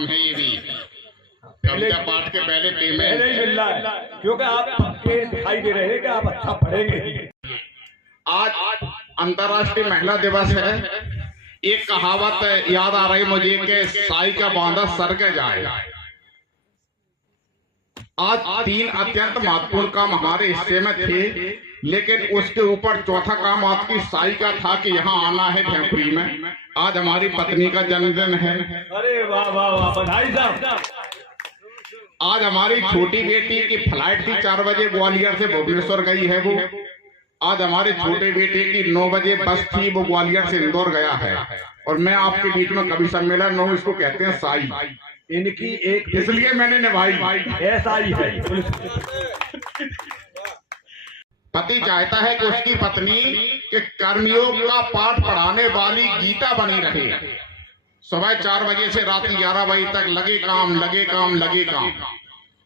काम है ये भी। कविता पाठ के पहले पेमेंट ही मिल रहा है, क्योंकि आप पक्के दिखाई दे रहे हैं कि आप अच्छा पढ़ेंगे। आज अंतर्राष्ट्रीय महिला दिवस है। एक कहावत याद आ रही मुझे कि साई का बांधा सर के जाए। आज 3 अत्यंत महत्वपूर्ण काम हमारे हिस्से में थे, लेकिन उसके ऊपर चौथा काम आपकी साई का था कि यहाँ आना है झोपड़ी में। आज हमारी पत्नी का जन्मदिन है। अरे वाह वाह वाह, बधाई साहब। आज हमारी छोटी बेटी की फ्लाइट थी 4 बजे, ग्वालियर से भुवनेश्वर गई है वो। आज हमारे छोटे बेटे की 9 बजे बस थी, वो ग्वालियर से इंदौर गया है। और मैं आपके बीच में कवि सम्मेलन में हूँ, इसको कहते हैं साई। इनकी एक इसलिए मैंने निभाई। ऐसा ही है। पति चाहता है कि उसकी पत्नी के कर्मयोग का पाठ पढ़ाने वाली गीता बनी रहे। सुबह 4 बजे से रात 11 बजे तक लगे काम लगे काम लगे काम।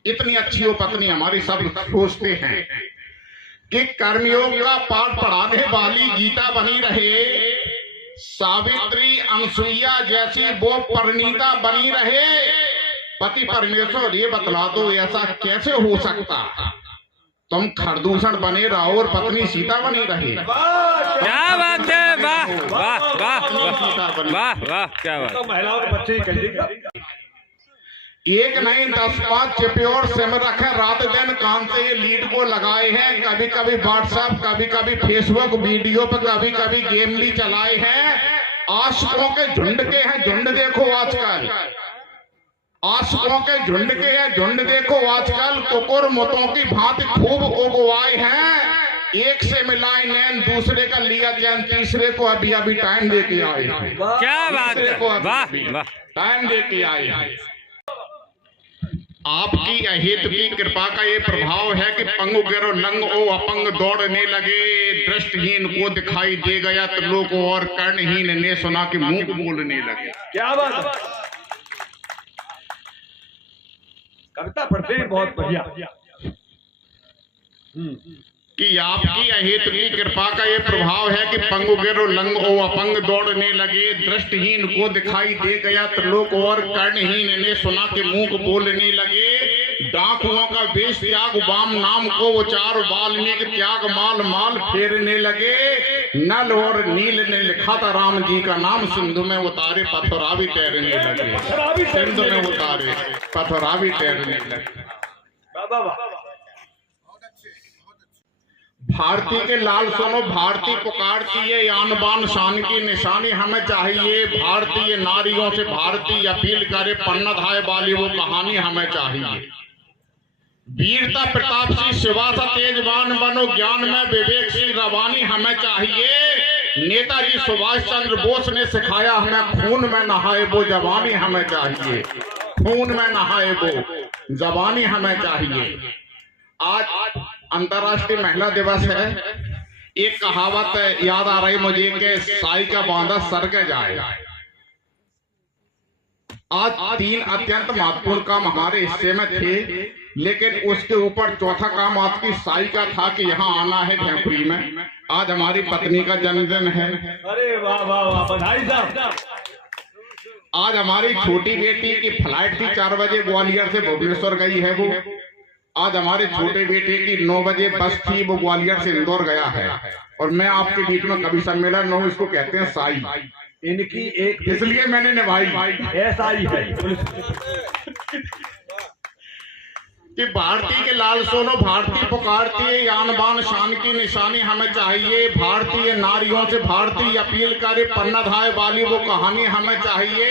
इतनी अच्छी वो पत्नी हमारी, सब सोचते हैं कि कर्मयोग का पाठ पढ़ाने वाली गीता बनी रहे, सावित्री अनसुईया जैसी वो परिणीता बनी रहे। पति परमेश्वर ये बतला दो ऐसा कैसे हो सकता? तुम खरदूषण बने रहो और पत्नी सीता बनी रहे। क्या बात है, वाह वाह वाह वाह वाह, क्या बात। तो महिलाओं के बच्चे ही कहिएगा। एक नहीं 10-5 चिपे और सिम रखे, रात दिन कान से ये लीड को लगाए हैं। कभी कभी व्हाट्सएप, कभी कभी फेसबुक वीडियो पे, कभी कभी गेम भी चलाए हैं। आशिकों के झुंड के हैं झुंड, देखो आजकल आशिकों के झुंड के हैं झुंड, देखो आजकल कुकुर मुतों की भांति खूब उगवाए हैं। एक से मिलाए नैन, दूसरे का लिया चैन, तीसरे को अभी अभी टाइम दे के आए हैं। क्या बात है, वाह वाह, टाइम दे के आए हैं। आपकी अहित की कृपा का ये प्रभाव है कि पंगु गिरो लंग ओ अपंग दौड़ने लगे। दृष्टिहीन को दिखाई दे गया तो लोग, और कर्णहीन ने सुना कि मुंह बोलने लगे। क्या बात है। कविता पढ़ते हैं, बहुत बढ़िया। कि आपकी अहित की कृपा का ये प्रभाव है कि पंगु गिरो लंग ओ अपंग दौड़ने लगे। दृष्टिहीन को दिखाई दे गया तो लोग, और कर्णहीन ने सुना कि मुंह बोलने लगे। डाकुओं का वेश त्याग वाम नाम को उचार, वाल्मीकि त्याग माल माल फेरने लगे। नल और नील ने लिखा था राम जी का नाम, सिंधु में उतारे पथरा भी तैरने लगे। सिंधु में उतारे पथरा भी तैरने लगे। भारती के लाल सुनो, भारती पुकारती है आन बान शान की निशानी हमें चाहिए। भारतीय नारियों से भारतीय अपील करे, पन्ना धाय वाली वो कहानी हमें चाहिए। वीरता प्रताप सी शिवा सा तेजवान बनो, ज्ञान में विवेक सी रवानी हमें चाहिए। नेताजी सुभाष चंद्र बोस ने सिखाया हमें, खून में नहाए वो जवानी हमें चाहिए। खून में नहाए वो जवानी हमें चाहिए। आज अंतर्राष्ट्रीय महिला दिवस है। एक कहावत याद आ रही मुझे कि साई का बांधा सर के जाए। आज 3 अत्यंत महत्वपूर्ण काम हमारे हिस्से में थे, लेकिन उसके ऊपर चौथा काम आपकी साई का था कि यहाँ आना है झोपड़ी में। आज हमारी पत्नी का जन्मदिन है। अरे वाह वाह वाह, बधाई साहब। आज हमारी छोटी बेटी की फ्लाइट थी 4 बजे, ग्वालियर से भुवनेश्वर गई है वो। आज हमारे छोटे बेटे की 9 बजे बस थी, वो ग्वालियर से इंदौर गया है। और मैं आपके बीच में कवि सम्मेलन में हूँ, इसको कहते हैं साई। इनकी एक इसलिए मैंने निभाई। ऐसा ही है। कि भारती के लाल सोनो, भारती पुकारती है आन बान शान की निशानी हमें चाहिए। भारतीय नारियों से भारतीय अपील करे, पन्ना धाय वाली वो कहानी हमें चाहिए।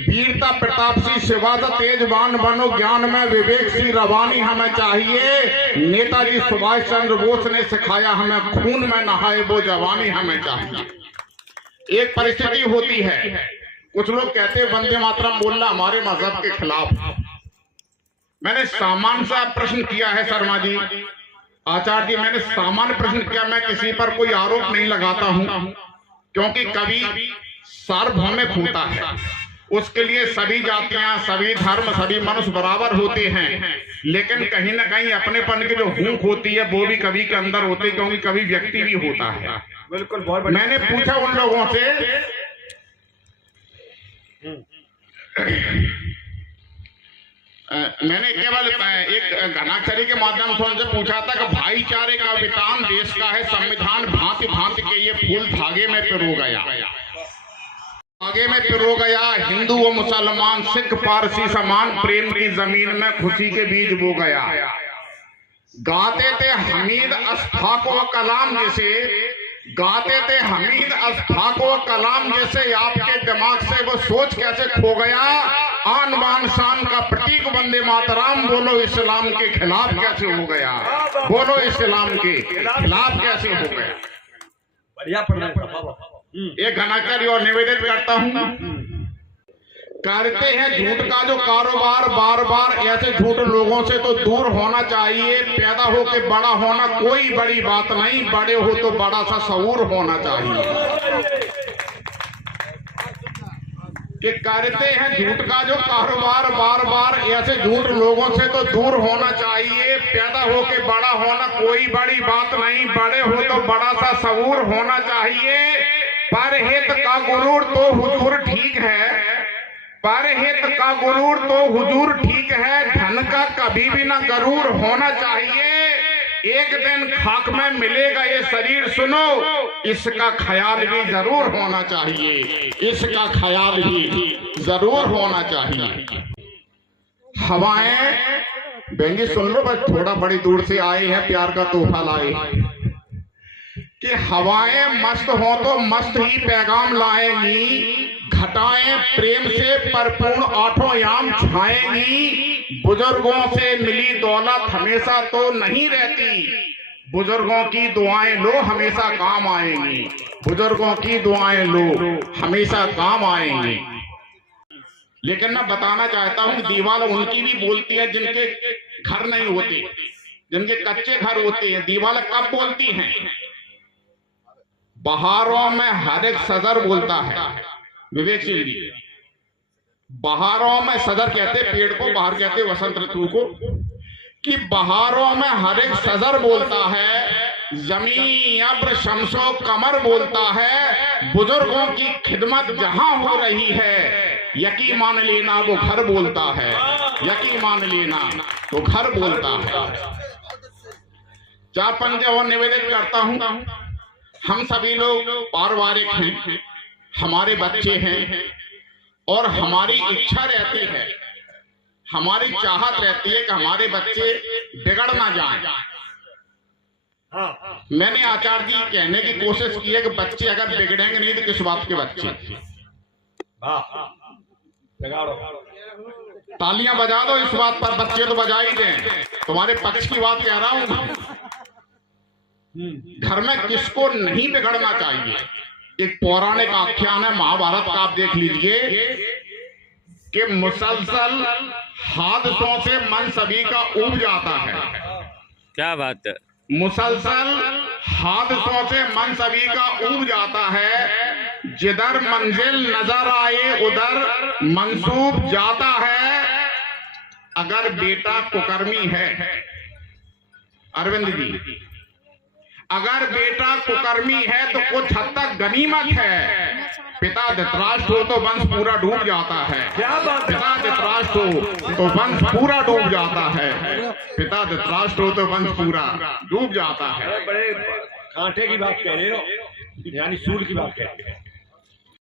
वीरता प्रताप सी शिवा सा तेजवान बनो, ज्ञान में विवेक सी रवानी हमें चाहिए। नेताजी सुभाष चंद्र बोस ने सिखाया हमें, खून में नहाए वो जवानी हमें चाहिए। एक परिस्थिति होती है, कुछ लोग कहते हैं वंदे मातरम बोलना हमारे मजहब के खिलाफ। मैंने सामान्य सा प्रश्न किया है शर्मा जी, आचार्य जी, मैंने सामान्य प्रश्न किया। मैं किसी पर कोई आरोप नहीं लगाता हूं, क्योंकि कवि सार्वभौमिक होता है। उसके लिए सभी जातियां, सभी धर्म, सभी मनुष्य बराबर होते हैं। लेकिन कहीं ना कहीं अपनेपन की जो भूख होती है वो भी कवि के अंदर होती है, क्योंकि कवि व्यक्ति भी होता है। बिल्कुल, बहुत बढ़िया। मैंने पूछा उन लोगों से मैंने केवल एक घनाक्षरी के माध्यम से उनसे पूछा था कि भाईचारे का वितान देश का है संविधान, भांति भांति के ये फूल धागे में पिरो गया, धागे में पिरो गया। हिंदू व मुसलमान, सिख पारसी समान, प्रेम की जमीन में खुशी के बीज बो गया। गाते थे हमीद अस्फाक व कलाम जैसे, गाते थे हमीद अस्फाक व कलाम जैसे, आपके दिमाग से वो सोच कैसे खो गया। आन बान शान का प्रतीक वंदे मातरम, बोलो इस्लाम के खिलाफ कैसे हो गया, बोलो इस्लाम के खिलाफ कैसे हो गया। बढ़िया पढ़ना। एक घनाक्षरी और निवेदित करता हूँ। करते हैं झूठ का जो कारोबार, बार बार ऐसे झूठ लोगों से तो दूर होना चाहिए। पैदा हो के बड़ा होना कोई बड़ी बात नहीं, बड़े हो तो बड़ा सा शऊर होना चाहिए। कि करते हैं झूठ का जो कारोबार, बार बार ऐसे झूठ लोगों से तो दूर होना चाहिए। पैदा हो के बड़ा होना कोई बड़ी बात नहीं, बड़े हो तो बड़ा सा शऊर होना चाहिए। परहित का गुरूर तो हुजूर ठीक है, परहित का गुरूर तो हुजूर ठीक है, धन का कभी भी ना गरूर होना चाहिए। एक दिन खाक में मिलेगा ये शरीर, सुनो इसका ख्याल भी जरूर होना चाहिए, इसका ख्याल भी जरूर होना चाहिए। हवाएं बेंगी सुन लो, बस थोड़ा बड़ी दूर से आए हैं, प्यार का तोहफा लाए। कि हवाएं मस्त हो तो मस्त ही पैगाम लाएंगी, घटाएं प्रेम से परिपूर्ण आठों याम छाएंगी। बुजुर्गों से मिली दौलत हमेशा तो नहीं रहती, बुजुर्गों की दुआएं लो हमेशा काम आएंगी, बुजुर्गों की दुआएं लो हमेशा काम आएंगी। लेकिन मैं बताना चाहता हूँ, दीवार उनकी भी बोलती है जिनके घर नहीं होते, जिनके कच्चे घर होते हैं। दीवार कब बोलती हैं? बहारों में हर एक सदर बोलता है। विवेक सिंह जी, बहारों में सदर कहते पेड़ को, बाहर कहते वसंत ऋतु को। कि बहारों में हर एक सदर बोलता है, जमीन अब्र शमसो कमर बोलता है। बुजुर्गों की खिदमत जहां हो रही है, यकीन मान लेना वो घर बोलता है, यकीन मान लेना वो घर बोलता है। चार पंजे और निवेदित करता हूं। हम सभी लोग पारिवारिक हैं, हमारे बच्चे हैं, और हमारी इच्छा रहती है, हमारी चाहत रहती है कि हमारे बच्चे बिगड़ ना जाएं। मैंने आचार्य जी कहने की कोशिश की है कि बच्चे अगर बिगड़ेंगे नहीं तो किस बात के बच्चे। तालियां बजा दो इस बात पर, बच्चे तो बजा ही दें, तुम्हारे पक्ष की बात कह रहा हूं। घर में किसको नहीं बिगड़ना चाहिए। एक पौराणिक आख्यान है महाभारत का, आप देख लीजिए कि मुसलसल हादसों से मन सभी का ऊब जाता है। क्या बात है। मुसलसल हादसों से मन सभी का ऊब जाता है, जिधर मंजिल नजर आए उधर मंसूब जाता है। अगर बेटा कुकर्मी है, अरविंद जी, अगर बेटा कुकर्मी है तो कुछ हद तक गनीमत है। पिता धृतराष्ट्र हो तो वंश पूरा डूब जाता है, पिता धृतराष्ट्र हो तो वंश पूरा डूब जाता है, पिता धृतराष्ट्र हो तो वंश पूरा डूब जाता है। बड़े कांटे की बात कह रहे हो, यानी सूल की बात कह रहे हो।